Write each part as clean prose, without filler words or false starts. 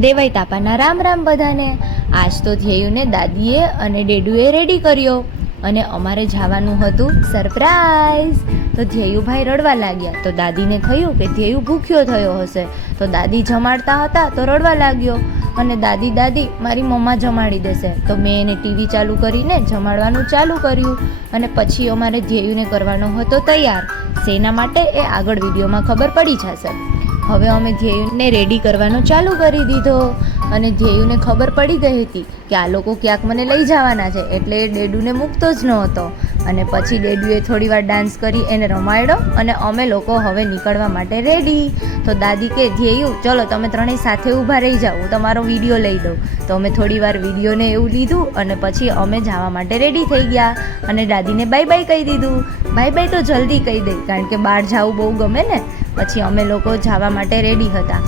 દેવાઈ તાપાના રામ રામ બધાને. આજ તો ધ્યેયુને દાદીએ અને ડેડુએ રેડી કર્યો અને અમારે જવાનું હતું સરપ્રાઈઝ. તો ધ્યેયુભાઈ રડવા લાગ્યા તો દાદીને થયું કે ધ્યેયુ ભૂખ્યો થયો હશે, તો દાદી જમાડતા હતા તો રડવા લાગ્યો અને દાદી મારી મમ્મા જમાડી દેશે. તો મેં એને ટીવી ચાલુ કરીને જમાડવાનું ચાલુ કર્યું અને પછી અમારે ધ્યેયુને કરવાનો હતો તૈયાર. શેના માટે એ આગળ વિડીયોમાં ખબર પડી જશે. હવે અમે ધ્યેયુને રેડી કરવાનું ચાલુ કરી દીધો અને ધ્યેયુને ખબર પડી ગઈ હતી કે આ લોકો ક્યાંક મને લઈ જવાના છે, એટલે એ ડેડુને મૂકતો જ નહોતો. અને પછી ડેડુએ થોડી વાર ડાન્સ કરી એને રમાડ્યો અને અમે લોકો હવે નીકળવા માટે રેડી. તો દાદી કે ધ્યેયુ ચલો તમે ત્રણેય સાથે ઊભા રહી જાઓ, હું તમારો વિડીયો લઈ દઉં. તો અમે થોડી વાર વિડીયોને એવું લીધું અને પછી અમે જવા માટે રેડી થઈ ગયા અને દાદીને બાય બાય કહી દીધું. બાય બાય તો જલ્દી કહી દઈ, કારણ કે બહાર જવું બહુ ગમે ને. પછી અમે લોકો જવા માટે રેડી હતા.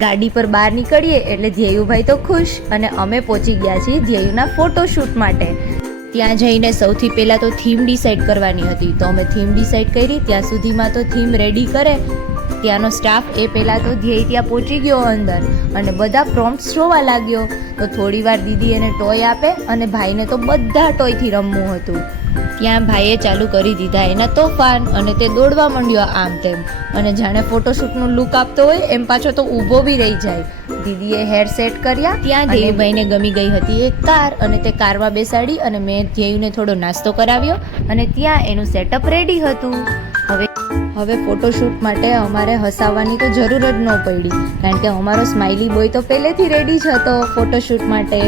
ગાડી પર બહાર નીકળીએ એટલે ધ્યેયુભાઈ તો ખુશ અને અમે પહોંચી ગયા છીએ ધ્યેયુના ફોટોશૂટ માટે. ત્યાં જઈને સૌથી પહેલાં તો થીમ ડિસાઈડ કરવાની હતી, તો અમે થીમ ડિસાઈડ કરી. ત્યાં સુધીમાં તો થીમ રેડી કરે ત્યાંનો સ્ટાફ એ પહેલાં તો ધ્યેય ત્યાં પહોંચી ગયો અંદર અને બધા પ્રોમ્પ્ટ્સ જોવા લાગ્યો. તો થોડી વાર દીદી એને ટોય આપે અને ભાઈને તો બધા ટોયથી રમવું હતું. ત્યાં ભાઈએ ચાલુ કરી દીધા એના તોફાન અને તે દોડવા માંડ્યો આમ તેમ અને જાણે ફોટોશૂટનું લુક આપતો હોય એમ પાછો તો ઊભો બી રહી જાય. દીદીએ હેર સેટ કર્યા. ત્યાં ધ્યેયુભાઈને ગમી ગઈ હતી એક કાર અને તે કારમાં બેસાડી અને મેં ધ્યેયુને થોડો નાસ્તો કરાવ્યો અને ત્યાં એનું સેટઅપ રેડી હતું. હવે ફોટોશૂટ માટે અમારે હસાવવાની તો જરૂર જ ન પડી, કારણ કે અમારો સ્માઇલી બોય તો પહેલેથી રેડી જ હતો ફોટોશૂટ માટે.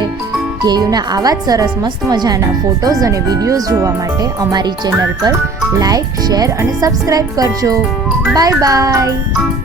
ધ્યેયુના આવા જ સરસ મસ્ત મજાના ફોટોઝ અને વિડીયોઝ જોવા માટે અમારી ચેનલ પર લાઈક, શેર અને સબસ્ક્રાઈબ કરજો. Bye bye.